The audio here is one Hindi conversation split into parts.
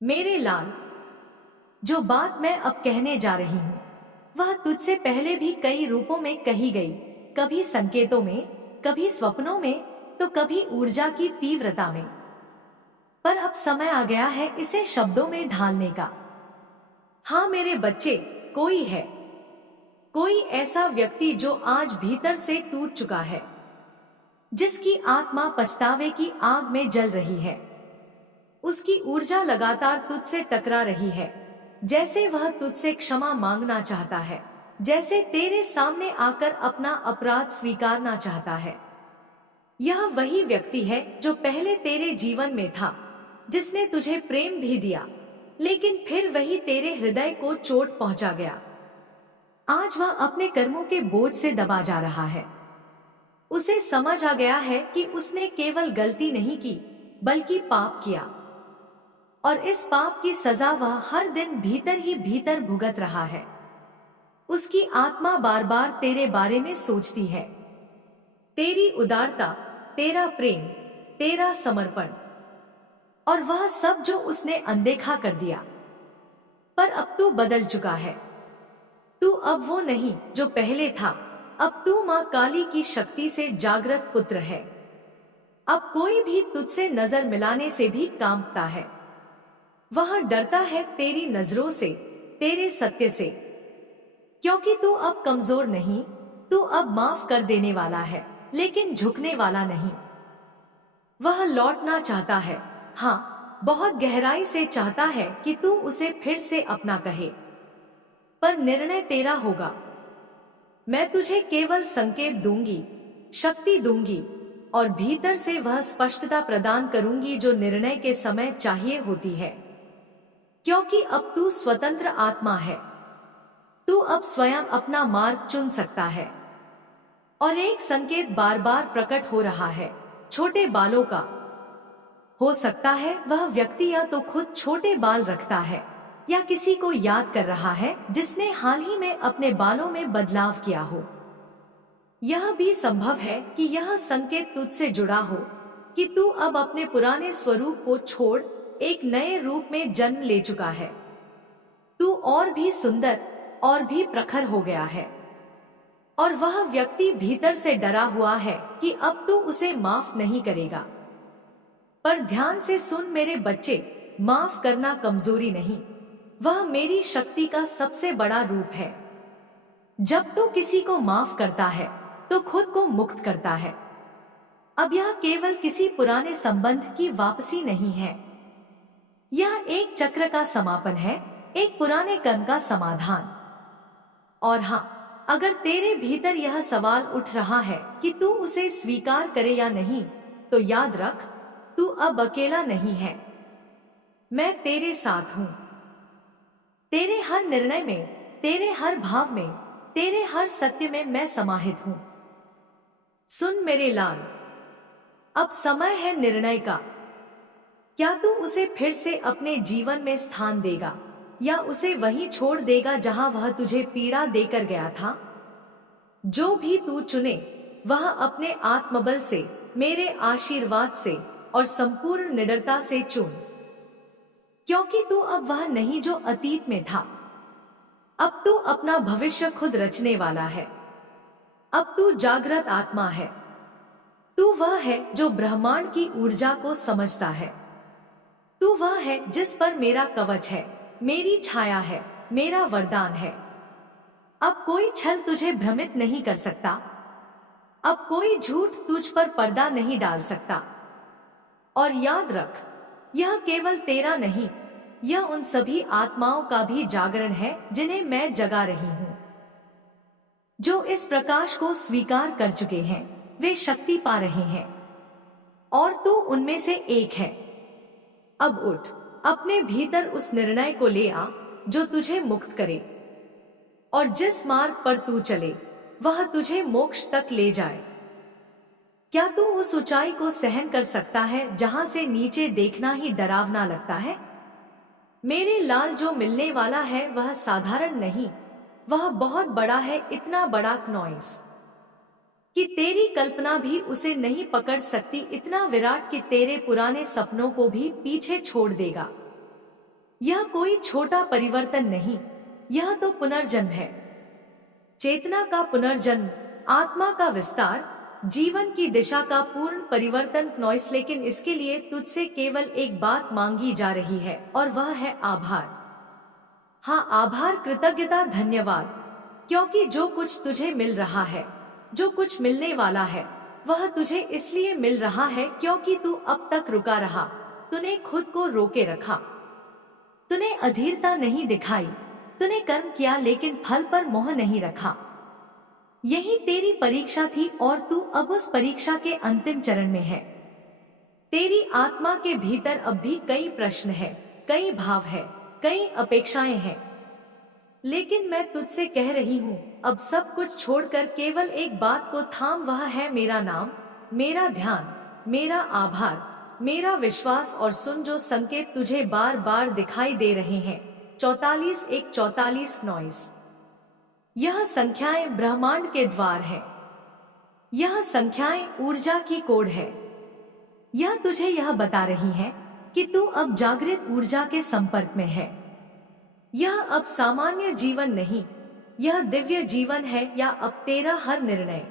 मेरे लाल, जो बात मैं अब कहने जा रही हूँ वह तुझसे पहले भी कई रूपों में कही गई। कभी संकेतों में, कभी स्वप्नों में, तो कभी ऊर्जा की तीव्रता में। पर अब समय आ गया है इसे शब्दों में ढालने का। हाँ मेरे बच्चे, कोई है, कोई ऐसा व्यक्ति जो आज भीतर से टूट चुका है, जिसकी आत्मा पछतावे की आग में जल रही है। उसकी ऊर्जा लगातार तुझसे टकरा रही है, जैसे वह तुझसे क्षमा मांगना चाहता है, जैसे तेरे सामने आकर अपना अपराध स्वीकारना चाहता है। यह वही व्यक्ति है जो पहले तेरे जीवन में था, जिसने तुझे प्रेम भी दिया, लेकिन फिर वही तेरे हृदय को चोट पहुंचा गया। आज वह अपने कर्मों के बोझ से दबा जा रहा है। उसे समझ आ गया है कि उसने केवल गलती नहीं की, बल्कि पाप किया, और इस पाप की सजा वह हर दिन भीतर ही भीतर भुगत रहा है। उसकी आत्मा बार बार तेरे बारे में सोचती है, तेरी उदारता, तेरा प्रेम, तेरा समर्पण, और वह सब जो उसने अनदेखा कर दिया। पर अब तू बदल चुका है। तू अब वो नहीं जो पहले था। अब तू माँ काली की शक्ति से जागृत पुत्र है। अब कोई भी तुझसे नजर मिलाने से भी कांपता है। वह डरता है तेरी नजरों से, तेरे सत्य से, क्योंकि तू अब कमजोर नहीं, तू अब माफ कर देने वाला है, लेकिन झुकने वाला नहीं। वह लौटना चाहता है, हाँ, बहुत गहराई से चाहता है कि तू उसे फिर से अपना कहे, पर निर्णय तेरा होगा। मैं तुझे केवल संकेत दूंगी, शक्ति दूंगी, और भीतर से वह स्पष्टता प्रदान करूंगी जो निर्णय के समय चाहिए होती है। क्योंकि अब तू स्वतंत्र आत्मा है। तू अब स्वयं अपना मार्ग चुन सकता है। और एक संकेत बार बार प्रकट हो रहा है, छोटे बालों का। हो सकता है वह व्यक्ति या तो खुद छोटे बाल रखता है, या किसी को याद कर रहा है जिसने हाल ही में अपने बालों में बदलाव किया हो। यह भी संभव है कि यह संकेत तुझसे जुड़ा हो, कि तू अब अपने पुराने स्वरूप को छोड़ एक नए रूप में जन्म ले चुका है। तू और भी सुंदर, और भी प्रखर हो गया है। और वह व्यक्ति भीतर से डरा हुआ है कि अब तू उसे माफ नहीं करेगा। पर ध्यान से सुन मेरे बच्चे, माफ करना कमजोरी नहीं, वह मेरी शक्ति का सबसे बड़ा रूप है। जब तू किसी को माफ करता है तो खुद को मुक्त करता है। अब यह केवल किसी पुराने संबंध की वापसी नहीं है, यह एक चक्र का समापन है, एक पुराने कर्म का समाधान। और हाँ, अगर तेरे भीतर यह सवाल उठ रहा है कि तू उसे स्वीकार करे या नहीं, तो याद रख, तू अब अकेला नहीं है। मैं तेरे साथ हूँ। तेरे हर निर्णय में, तेरे हर भाव में, तेरे हर सत्य में मैं समाहित हूँ। सुन मेरे लाल, अब समय है निर्णय का। क्या तू उसे फिर से अपने जीवन में स्थान देगा, या उसे वहीं छोड़ देगा जहां वह तुझे पीड़ा देकर गया था? जो भी तू चुने, वह अपने आत्मबल से, मेरे आशीर्वाद से और संपूर्ण निडरता से चुन। क्योंकि तू अब वह नहीं जो अतीत में था। अब तू अपना भविष्य खुद रचने वाला है। अब तू जागृत आत्मा है। तू वह है जो ब्रह्मांड की ऊर्जा को समझता है। तू वह है जिस पर मेरा कवच है, मेरी छाया है, मेरा वरदान है। अब कोई छल तुझे भ्रमित नहीं कर सकता। अब कोई झूठ तुझ पर पर्दा नहीं डाल सकता। और याद रख, यह केवल तेरा नहीं, यह उन सभी आत्माओं का भी जागरण है जिन्हें मैं जगा रही हूँ। जो इस प्रकाश को स्वीकार कर चुके हैं, वे शक्ति पा रहे हैं, और तू उनमें से एक है। अब उठ, अपने भीतर उस निर्णय को ले आ जो तुझे मुक्त करे, और जिस मार्ग पर तू चले वह तुझे मोक्ष तक ले जाए। क्या तू उस ऊंचाई को सहन कर सकता है जहां से नीचे देखना ही डरावना लगता है? मेरे लाल, जो मिलने वाला है वह साधारण नहीं, वह बहुत बड़ा है, इतना बड़ा नॉइस कि तेरी कल्पना भी उसे नहीं पकड़ सकती, इतना विराट कि तेरे पुराने सपनों को भी पीछे छोड़ देगा। यह कोई छोटा परिवर्तन नहीं, यह तो पुनर्जन्म है। चेतना का पुनर्जन्म, आत्मा का विस्तार, जीवन की दिशा का पूर्ण परिवर्तन नॉइस। लेकिन इसके लिए तुझसे केवल एक बात मांगी जा रही है और वह है आभार। हाँ, आभार, कृतज्ञता, धन्यवाद। क्योंकि जो कुछ तुझे मिल रहा है, जो कुछ मिलने वाला है, वह तुझे इसलिए मिल रहा है क्योंकि तू अब तक रुका रहा। तूने खुद को रोके रखा, तूने अधीरता नहीं दिखाई, तूने कर्म किया लेकिन फल पर मोह नहीं रखा। यही तेरी परीक्षा थी और तू अब उस परीक्षा के अंतिम चरण में है। तेरी आत्मा के भीतर अब भी कई प्रश्न है, कई भाव है, कई अपेक्षाएं हैं। लेकिन मैं तुझसे कह रही हूँ, अब सब कुछ छोड़कर केवल एक बात को थाम, वह है मेरा नाम, मेरा ध्यान, मेरा आभार, मेरा विश्वास। और सुन, जो संकेत तुझे बार बार दिखाई दे रहे हैं, 44:1-44 नॉइस, यह संख्याएं ब्रह्मांड के द्वार है। यह संख्याएं ऊर्जा की कोड है। यह तुझे यह बता रही है कि तू अब जागृत ऊर्जा के संपर्क में है। यह अब सामान्य जीवन नहीं, यह दिव्य जीवन है। या अब तेरा हर निर्णय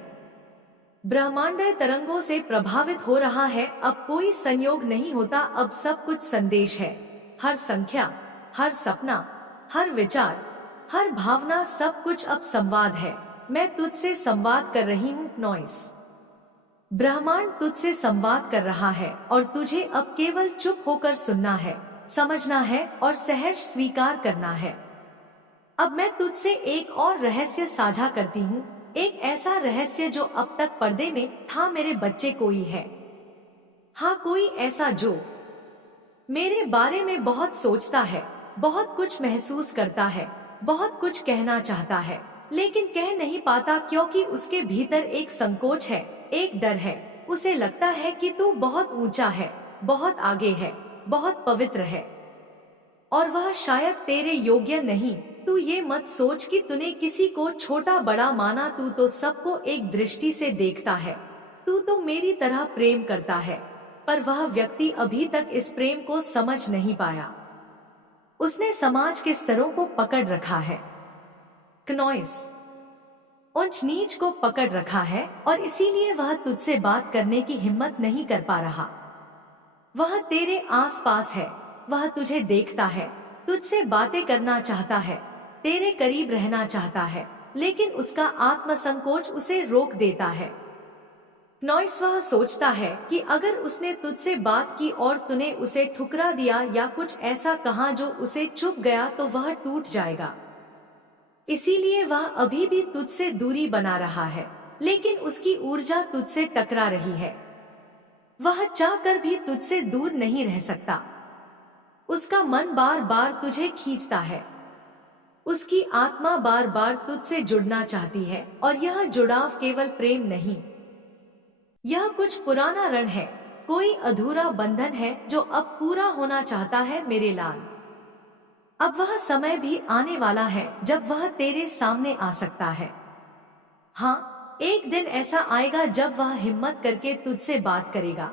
ब्रह्मांडीय तरंगों से प्रभावित हो रहा है। अब कोई संयोग नहीं होता, अब सब कुछ संदेश है। हर संख्या, हर सपना, हर विचार, हर भावना, सब कुछ अब संवाद है। मैं तुझसे संवाद कर रही हूँ नॉइस। ब्रह्मांड तुझसे संवाद कर रहा है और तुझे अब केवल चुप होकर सुनना है, समझना है और सहर्ष स्वीकार करना है। अब मैं तुझसे एक और रहस्य साझा करती हूँ, एक ऐसा रहस्य जो अब तक पर्दे में था। मेरे बच्चे, कोई है, हाँ कोई ऐसा जो मेरे बारे में बहुत सोचता है, बहुत कुछ महसूस करता है, बहुत कुछ कहना चाहता है, लेकिन कह नहीं पाता क्योंकि उसके भीतर एक संकोच है, एक डर है। उसे लगता है कि तू बहुत ऊंचा है, बहुत आगे है, बहुत पवित्र है और वह शायद तेरे योग्य नहीं। तू ये मत सोच कि तूने किसी को छोटा बड़ा माना, तू तो सबको एक दृष्टि से देखता है। तू तो मेरी तरह प्रेम करता है, पर वह व्यक्ति अभी तक इस प्रेम को समझ नहीं पाया। उसने समाज के स्तरों को पकड़ रखा है, नॉइस, ऊंच नीच को पकड़ रखा है और इसीलिए वह तुझसे बात करने की हिम्मत नहीं कर पा रहा। वह तेरे आसपास है, वह तुझे देखता है, तुझसे बातें करना चाहता है, तेरे करीब रहना चाहता है, लेकिन उसका आत्मसंकोच उसे रोक देता है। नॉइस, वह सोचता है कि अगर उसने तुझसे बात की और तूने उसे ठुकरा दिया या कुछ ऐसा कहा जो उसे चुभ गया तो वह टूट जाएगा। इसीलिए वह अभी भी तुझसे दूरी बना रहा है, लेकिन उसकी ऊर्जा तुझसे टकरा रही है। वह चाहकर भी तुझसे दूर नहीं रह सकता। उसका मन बार बार तुझे खींचता है, उसकी आत्मा बार बार तुझसे जुड़ना चाहती है और यह जुड़ाव केवल प्रेम नहीं, यह कुछ पुराना रण है, कोई अधूरा बंधन है जो अब पूरा होना चाहता है। मेरे लाल, अब वह समय भी आने वाला है जब वह तेरे सामने आ सकता है। हाँ, एक दिन ऐसा आएगा जब वह हिम्मत करके तुझसे बात करेगा,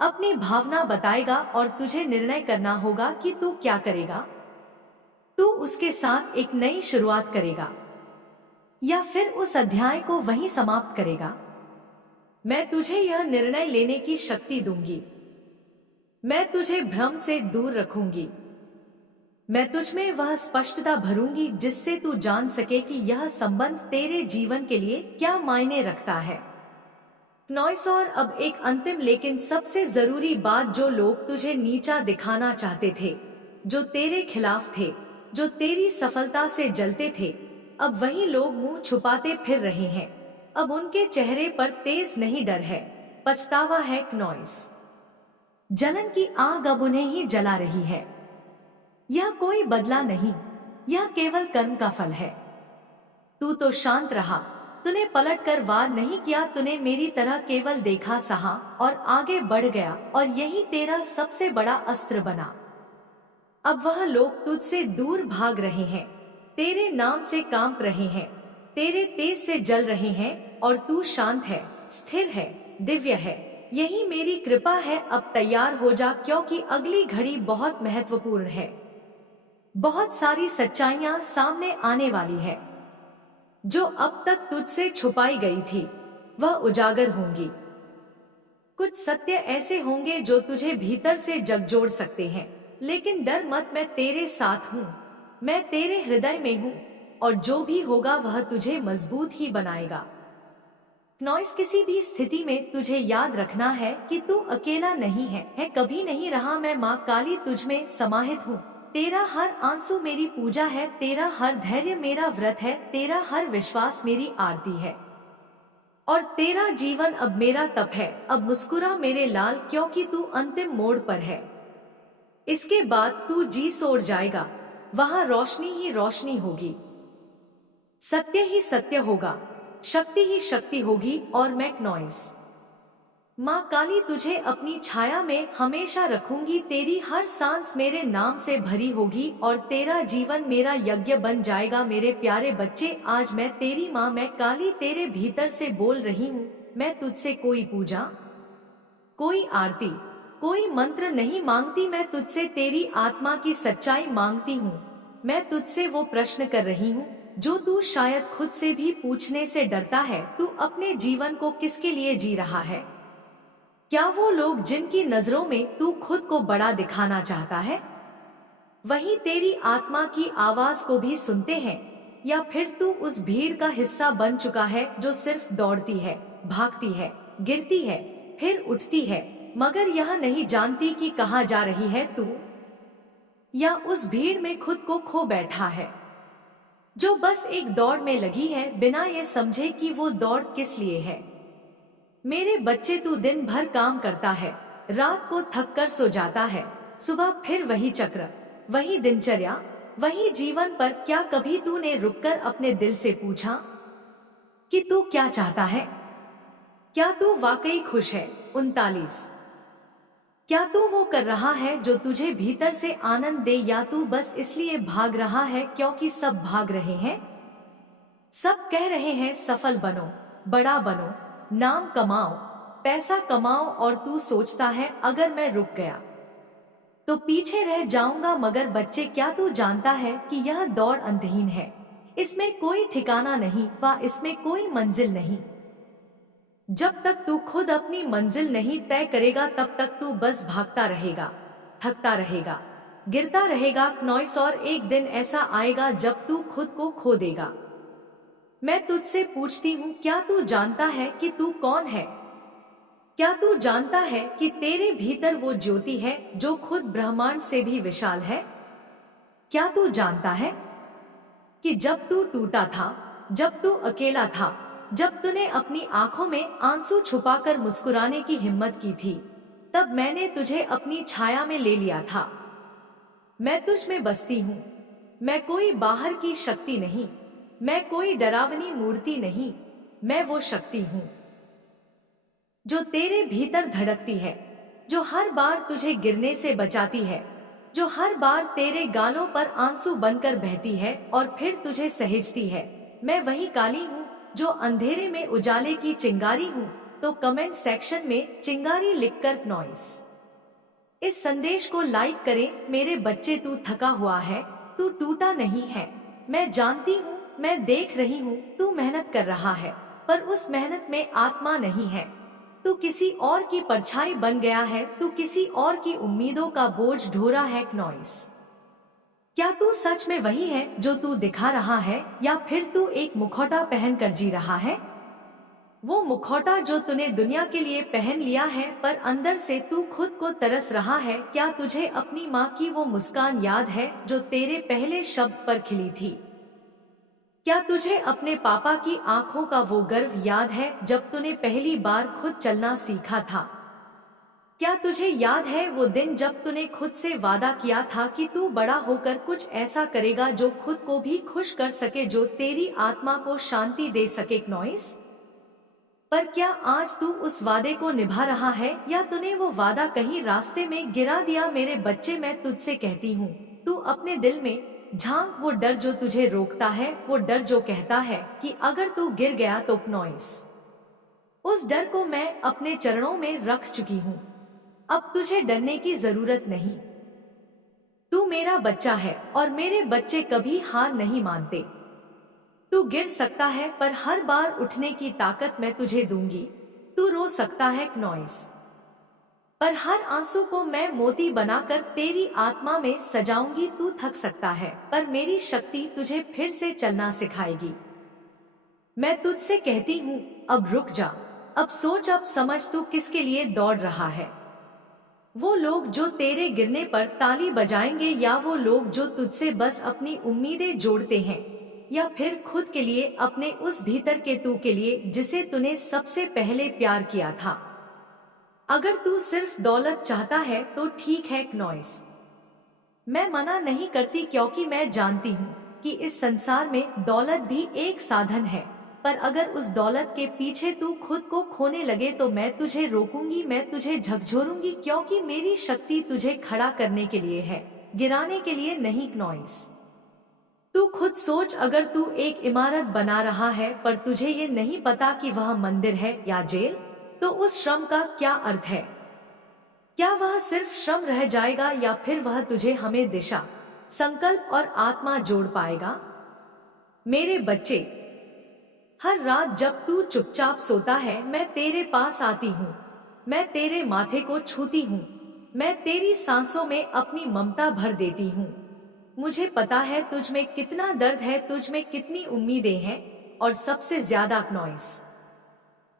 अपनी भावना बताएगा और तुझे निर्णय करना होगा कि तू क्या करेगा। तू उसके साथ एक नई शुरुआत करेगा या फिर उस अध्याय को वहीं समाप्त करेगा। मैं तुझे यह निर्णय लेने की शक्ति दूंगी। मैं तुझे भ्रम से दूर रखूंगी। मैं तुझमें वह स्पष्टता भरूंगी जिससे तू जान सके कि यह संबंध तेरे जीवन के लिए क्या मायने रखता है। नॉइस, और अब एक अंतिम लेकिन सबसे जरूरी बात, जो लोग तुझे नीचा दिखाना चाहते थे, जो तेरे खिलाफ थे, जो तेरी सफलता से जलते थे, अब वही लोग मुंह छुपाते फिर रहे हैं। अब उनके चेहरे पर तेज नहीं डर है, पछतावा है। नॉइस, जलन की आग अब उन्हें ही जला रही है। यह कोई बदला नहीं, यह केवल कर्म का फल है। तू तो शांत रहा, तूने पलट कर वार नहीं किया, तूने मेरी तरह केवल देखा, सहा और आगे बढ़ गया और यही तेरा सबसे बड़ा अस्त्र बना। अब वह लोग तुझसे दूर भाग रहे हैं, तेरे नाम से कांप रहे हैं, तेरे तेज से जल रहे हैं और तू शांत है, स्थिर है, दिव्य है। यही मेरी कृपा है। अब तैयार हो जा क्योंकि अगली घड़ी बहुत महत्वपूर्ण है। बहुत सारी सच्चाइयां सामने आने वाली है। जो अब तक तुझसे छुपाई गई थी वह उजागर होंगी। कुछ सत्य ऐसे होंगे जो तुझे भीतर से झकझोर सकते हैं, लेकिन डर मत, मैं तेरे साथ हूँ। मैं तेरे हृदय में हूँ और जो भी होगा वह तुझे मजबूत ही बनाएगा। नॉइस, किसी भी स्थिति में तुझे याद रखना है कि तू अकेला नहीं है कभी नहीं रहा। मैं माँ काली तुझ में समाहित हूँ। तेरा हर आंसू मेरी पूजा है, तेरा हर धैर्य मेरा व्रत है, तेरा हर विश्वास मेरी आरती है। और तेरा जीवन अब मेरा तप है। अब मुस्कुरा मेरे लाल, क्योंकि तू अंतिम मोड़ पर है। इसके बाद तू जी सोर जाएगा, वहां रोशनी ही रोशनी होगी, सत्य ही सत्य होगा, शक्ति ही शक्ति होगी। और मैं नॉइस माँ काली तुझे अपनी छाया में हमेशा रखूंगी। तेरी हर सांस मेरे नाम से भरी होगी और तेरा जीवन मेरा यज्ञ बन जाएगा। मेरे प्यारे बच्चे, आज मैं तेरी माँ, मैं काली तेरे भीतर से बोल रही हूँ। मैं तुझसे कोई पूजा, कोई आरती, कोई मंत्र नहीं मांगती। मैं तुझसे तेरी आत्मा की सच्चाई मांगती हूँ। मैं तुझसे वो प्रश्न कर रही हूँ जो तू शायद खुद से भी पूछने से डरता है। तू अपने जीवन को किसके लिए जी रहा है? क्या वो लोग जिनकी नजरों में तू खुद को बड़ा दिखाना चाहता है, वही तेरी आत्मा की आवाज को भी सुनते हैं? या फिर तू उस भीड़ का हिस्सा बन चुका है जो सिर्फ दौड़ती है, भागती है, गिरती है, फिर उठती है, मगर यह नहीं जानती कि कहाँ जा रही है तू? या उस भीड़ में खुद को खो बैठा है, जो बस एक दौड़ में लगी है बिना ये समझे कि वो दौड़ किस लिए है? मेरे बच्चे, तू दिन भर काम करता है, रात को थक कर सो जाता है, सुबह फिर वही चक्र, वही दिनचर्या, वही जीवन। पर क्या कभी तूने रुककर अपने दिल से पूछा कि तू क्या चाहता है? क्या तू वाकई खुश है? 39। क्या तू वो कर रहा है जो तुझे भीतर से आनंद दे, या तू बस इसलिए भाग रहा है क्योंकि सब भाग रहे हैं? सब कह रहे हैं सफल बनो, बड़ा बनो, नाम कमाओ, पैसा कमाओ, और तू सोचता है अगर मैं रुक गया तो पीछे रह जाऊंगा। मगर बच्चे, क्या तू जानता है कि यह दौड़ अंतहीन है? इसमें कोई ठिकाना नहीं व इसमें कोई मंजिल नहीं। जब तक तू खुद अपनी मंजिल नहीं तय करेगा तब तक तू बस भागता रहेगा, थकता रहेगा, गिरता रहेगा। नॉइस, और एक दिन ऐसा आएगा जब तू खुद को खो देगा। मैं तुझसे पूछती हूँ, क्या तू जानता है कि तू कौन है? क्या तू जानता है कि तेरे भीतर वो ज्योति है जो खुद ब्रह्मांड से भी विशाल है? क्या तू जानता है कि जब तू टूटा था, जब तू अकेला था, जब तूने अपनी आंखों में आंसू छुपाकर मुस्कुराने की हिम्मत की थी, तब मैंने तुझे अपनी छाया में ले लिया था। मैं तुझ में बसती हूँ। मैं कोई बाहर की शक्ति नहीं, मैं कोई डरावनी मूर्ति नहीं, मैं वो शक्ति हूँ जो तेरे भीतर धड़कती है, जो हर बार तुझे गिरने से बचाती है, जो हर बार तेरे गालों पर आंसू बनकर बहती है और फिर तुझे सहेजती है। मैं वही काली हूँ जो अंधेरे में उजाले की चिंगारी हूँ। तो कमेंट सेक्शन में चिंगारी लिखकर नॉइस इस संदेश को लाइक करें। मेरे बच्चे, तू थका हुआ है, तू टूटा नहीं है। मैं जानती हूँ, मैं देख रही हूँ, तू मेहनत कर रहा है, पर उस मेहनत में आत्मा नहीं है। तू किसी और की परछाई बन गया है, तू किसी और की उम्मीदों का बोझ ढोरा है। नॉइस, क्या तू सच में वही है जो तू दिखा रहा है, या फिर तू एक मुखौटा पहनकर जी रहा है? वो मुखौटा जो तूने दुनिया के लिए पहन लिया है, पर अंदर से तू खुद को तरस रहा है। क्या तुझे अपनी माँ की वो मुस्कान याद है जो तेरे पहले शब्द पर खिली थी? क्या तुझे अपने पापा की आंखों का वो गर्व याद है जब तूने पहली बार खुद चलना सीखा था? क्या तुझे याद है वो दिन जब तूने खुद से वादा किया था कि तू बड़ा होकर कुछ ऐसा करेगा जो खुद को भी खुश कर सके, जो तेरी आत्मा को शांति दे सके? नॉइस, पर क्या आज तू उस वादे को निभा रहा है, या तूने वो वादा कहीं रास्ते में गिरा दिया? मेरे बच्चे, मैं तुझसे कहती हूँ, तू अपने दिल में झांक वो डर जो तुझे रोकता है, वो डर जो कहता है कि अगर तू गिर गया तो। नॉइस, उस डर को मैं अपने चरणों में रख चुकी हूँ। अब तुझे डरने की जरूरत नहीं। तू मेरा बच्चा है और मेरे बच्चे कभी हार नहीं मानते। तू गिर सकता है पर हर बार उठने की ताकत मैं तुझे दूंगी। तू रो सकता है नॉइस, पर हर आंसू को मैं मोती बनाकर तेरी आत्मा में सजाऊंगी। तू थक सकता है पर मेरी शक्ति तुझे फिर से चलना सिखाएगी। मैं तुझसे कहती हूँ अब रुक जा, अब सोच, अब समझ तू किसके लिए दौड़ रहा है। वो लोग जो तेरे गिरने पर ताली बजाएंगे, या वो लोग जो तुझसे बस अपनी उम्मीदें जोड़ते हैं, या फिर खुद के लिए, अपने उस भीतर के तू के लिए जिसे तूने सबसे पहले प्यार किया था। अगर तू सिर्फ दौलत चाहता है तो ठीक है नॉइस, मैं मना नहीं करती, क्योंकि मैं जानती हूँ कि इस संसार में दौलत भी एक साधन है। पर अगर उस दौलत के पीछे तू खुद को खोने लगे तो मैं तुझे रोकूंगी, मैं तुझे झकझोरूंगी, क्योंकि मेरी शक्ति तुझे खड़ा करने के लिए है, गिराने के लिए नहीं नॉइस। तू खुद सोच, अगर तू एक इमारत बना रहा है पर तुझे ये नहीं पता कि वह मंदिर है या जेल, तो उस श्रम का क्या अर्थ है? क्या वह सिर्फ श्रम रह जाएगा, या फिर वह तुझे हमें दिशा, संकल्प और आत्मा जोड़ पाएगा? मेरे बच्चे, हर रात जब तू चुपचाप सोता है मैं तेरे पास आती हूँ, मैं तेरे माथे को छूती हूँ, मैं तेरी सांसों में अपनी ममता भर देती हूँ। मुझे पता है तुझ में कितना दर्द है, तुझ में कितनी उम्मीदें हैं, और सबसे ज्यादा नॉइस,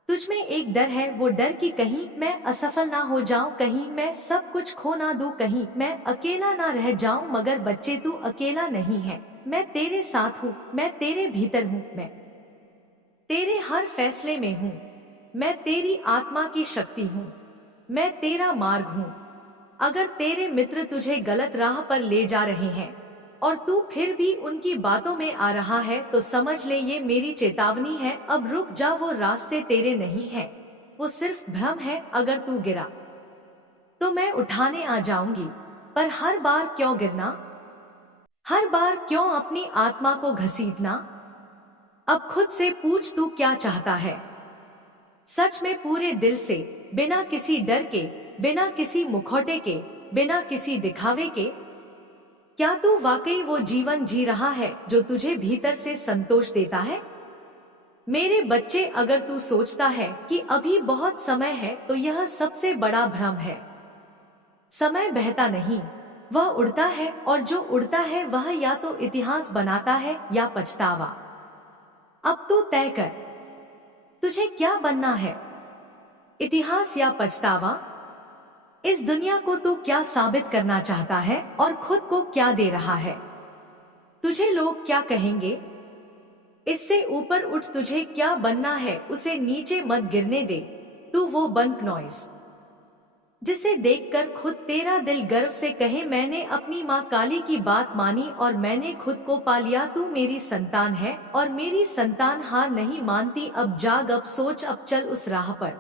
तुझ में एक डर है, वो डर कि कहीं मैं असफल ना हो जाऊं, कहीं मैं सब कुछ खो ना दूं, कहीं मैं अकेला ना रह जाऊं। मगर बच्चे, तू अकेला नहीं है, मैं तेरे साथ हूँ, मैं तेरे भीतर हूँ, मैं तेरे हर फैसले में हूँ, मैं तेरी आत्मा की शक्ति हूँ, मैं तेरा मार्ग हूँ। अगर तेरे मित्र तुझे गलत राह पर ले जा रहे हैं और तू फिर भी उनकी बातों में आ रहा है, तो समझ ले ये मेरी चेतावनी है, अब रुक जा। वो रास्ते तेरे नहीं है, वो सिर्फ भ्रम है। अगर तू गिरा तो मैं उठाने आ जाऊंगी, पर हर बार क्यों गिरना, हर बार क्यों अपनी आत्मा को घसीटना? अब खुद से पूछ, तू क्या चाहता है सच में, पूरे दिल से, बिना किसी डर के, बिना किसी मुखौटे के, बिना किसी दिखावे के? क्या तू वाकई वो जीवन जी रहा है जो तुझे भीतर से संतोष देता है? मेरे बच्चे, अगर तू सोचता है कि अभी बहुत समय है तो यह सबसे बड़ा भ्रम है। समय बहता नहीं, वह उड़ता है, और जो उड़ता है वह या तो इतिहास बनाता है या पछतावा। अब तू तय कर, तुझे क्या बनना है, इतिहास या पछतावा? इस दुनिया को तू क्या साबित करना चाहता है और खुद को क्या दे रहा है? तुझे लोग क्या कहेंगे, इससे ऊपर उठ। तुझे क्या बनना है उसे नीचे मत गिरने दे। तू वो बन नॉइस जिसे देखकर खुद तेरा दिल गर्व से कहे, मैंने अपनी माँ काली की बात मानी और मैंने खुद को पा लिया। तू मेरी संतान है और मेरी संतान हार नहीं मानती। अब जाग, अब सोच, अब चल उस राह पर।